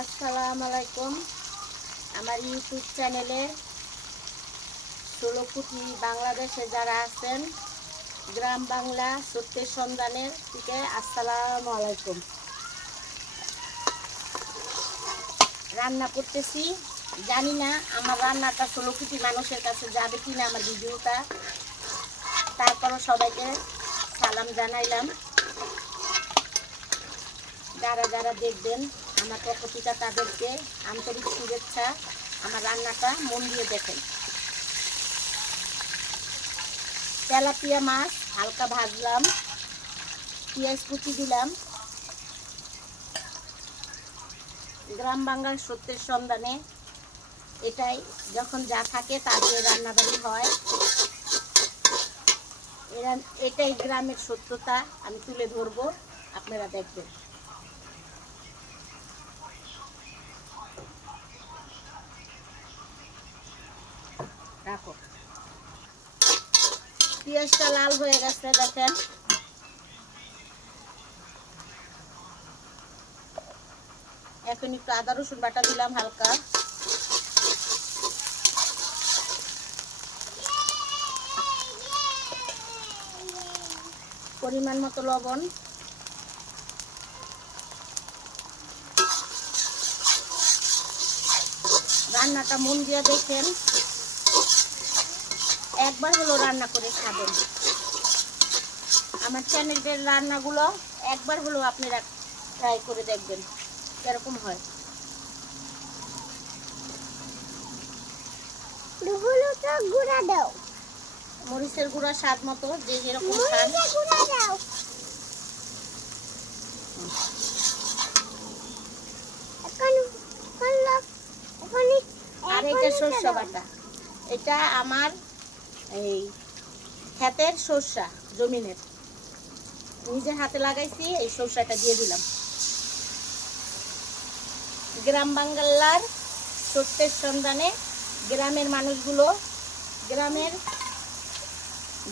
আসসালামু আলাইকুম আমার ইউটিউব চ্যানেলে ষোলো কোটি বাংলাদেশে যারা আছেন, গ্রাম বাংলা সত্যের সন্ধানের থেকে আসসালামু আলাইকুম রান্না করতেছি। জানি না আমার রান্নাটা ষোলো কোটি মানুষের কাছে যাবে কি না আমার ভিডিওটা। তারপরও সবাইকে সালাম জানাইলাম। যারা যারা দেখবেন আমার প্রকৃতিটা তাদেরকে আন্তরিক শুভেচ্ছা, আমার রান্নাটা মন দিয়ে দেখেন। তেলাপিয়া মাছ হালকা ভাজলাম, পেঁয়াজ কুচি দিলাম। গ্রাম বাংলার সত্যের সন্ধানে এটাই যখন যা থাকে তা দিয়ে রান্নাবাড়ি হয়। এরা এটাই গ্রামের সত্যতা, আমি তুলে ধরবো, আপনারা দেখবেন। রাখো। পেঁয়াজটা লাল হয়ে গেছে, দেখেন। এখন একটু আদা, রসুন বাটা দিলাম হালকা। পরিমাণ মতো লবণ। রান্নাটা মন দিয়ে দেখেন। একবার হলো রান্না করে খাবেন। আমার চ্যানেলের রান্নাগুলো একবার হলো আপনারা ট্রাই করে দেখবেন এরকম হয়। গুঁড়া দাও। মরিচের গুঁড়া স্বাদ মতো যে যেরকম খান আর এটা সর্ষা বাটা। এটা আমার এই ক্ষেতের সর্ষা জমিনের। নিজের হাতে লাগাইছি, এই সর্ষাটা দিয়ে দিলাম। গ্রাম বাংলার সত্যের সন্ধানে গ্রামের মানুষগুলো গ্রামের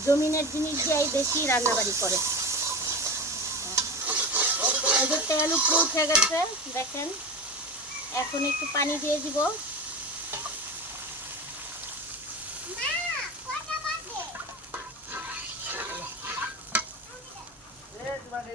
জমিনের জিনিস দিয়েই বেশি রান্নাবাড়ি করে। তেল উপরে উঠে গেছে, দেখেন। এখন একটু পানি দিয়ে দিব তারপরে এটাই বুঝলি এটা তাড়াতাড়ি দিয়ে এটা তুই পাক দিয়া দিই এটা তাড়াতাড়ি দিয়ে দিবে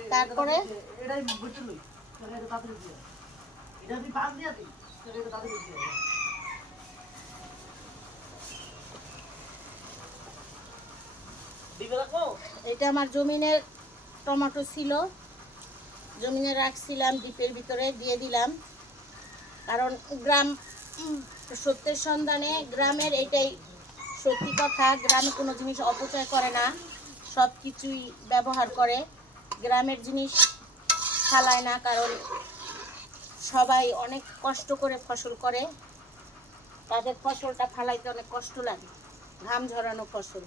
রাখো এটা আমার জমিনের টমেটো ছিল। জমিনে রাখছিলাম ডিপের ভিতরে দিয়ে দিলাম। কারণ গ্রাম সত্যের সন্ধানে গ্রামের এটাই সত্যি কথা। গ্রামে কোনো জিনিস অপচয় করে না সব কিছুই ব্যবহার করে। গ্রামের জিনিস ফালায় না, কারণ সবাই অনেক কষ্ট করে ফসল করে। তাদের ফসলটা ফালাইতে অনেক কষ্ট লাগে, ঘাম ঝরানো ফসল।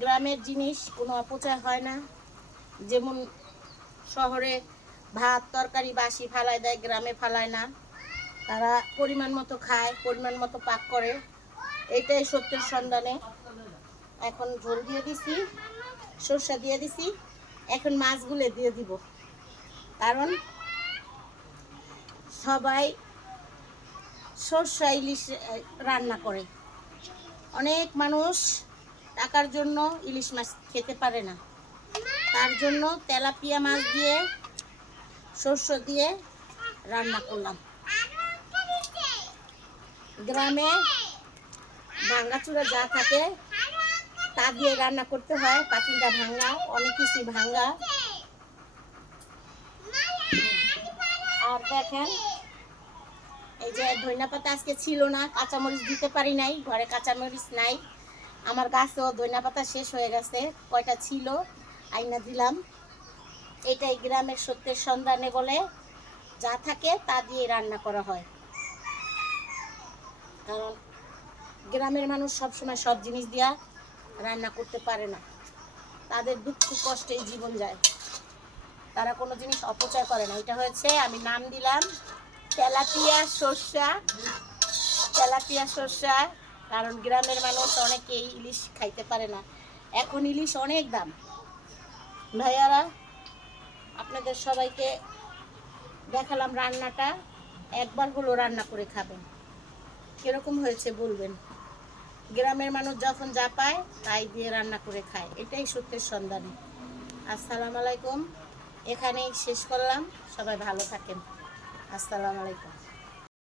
গ্রামের জিনিস কোনো অপচয় হয় না। যেমন শহরে ভাত, তরকারি, বাসি ফালায় দেয়, গ্রামে ফালায় না। তারা পরিমাণ মতো খায়, পরিমাণ মতো পাক করে। এটাই সত্যের সন্ধানে। এখন ঝোল দিয়ে দিছি। সর্ষা দিয়ে দিছি। এখন মাছগুলো দিয়ে দিব। কারণ সবাই সর্ষা ইলিশ রান্না করে। অনেক মানুষ টাকার জন্য ইলিশ মাছ খেতে পারে না। তার জন্য তেলাপিয়া মাছ দিয়ে শস্য দিয়ে রান্না করলাম। গ্রামে ভাঙ্গাচুরা যা থাকে তা দিয়ে রান্না করতে হয়, পাতিলটা ভাঙা, অনেক কিছু ভাঙা। আর দেখেন, এই যে ধনিয়া পাতা আজকে ছিল না, কাঁচামরিচ দিতে পারি নাই, ঘরে কাঁচামরিচ নাই। আমার গাছেও ধনিয়া পাতা শেষ হয়ে গেছে, কয়টা ছিল, আইনা দিলাম। এটাই গ্রামের সত্যের সন্ধানে বলে, যা থাকে তা দিয়ে রান্না করা হয়। কারণ গ্রামের মানুষ সবসময় সব জিনিস দিয়া রান্না করতে পারে না। তাদের দুঃখ কষ্টেই জীবন যায়। তারা কোনো জিনিস অপচয় করে না। এটা হয়েছে, আমি নাম দিলাম, তেলাপিয়া সর্ষা। তেলাপিয়া সর্ষা, কারণ গ্রামের মানুষ অনেকেই ইলিশ খাইতে পারে না। এখন ইলিশ অনেক দাম। ভাইয়ারা, আপনাদের সবাইকে দেখালাম রান্নাটা। একবার হলো রান্না করে খাবেন। কীরকম হয়েছে বলবেন? গ্রামের মানুষ যখন যা পায়, তাই দিয়ে রান্না করে খায়। এটাই সত্যের সন্ধানে। আসসালামু আলাইকুম। এখানেই শেষ করলাম। সবাই ভালো থাকেন। আসসালামু আলাইকুম।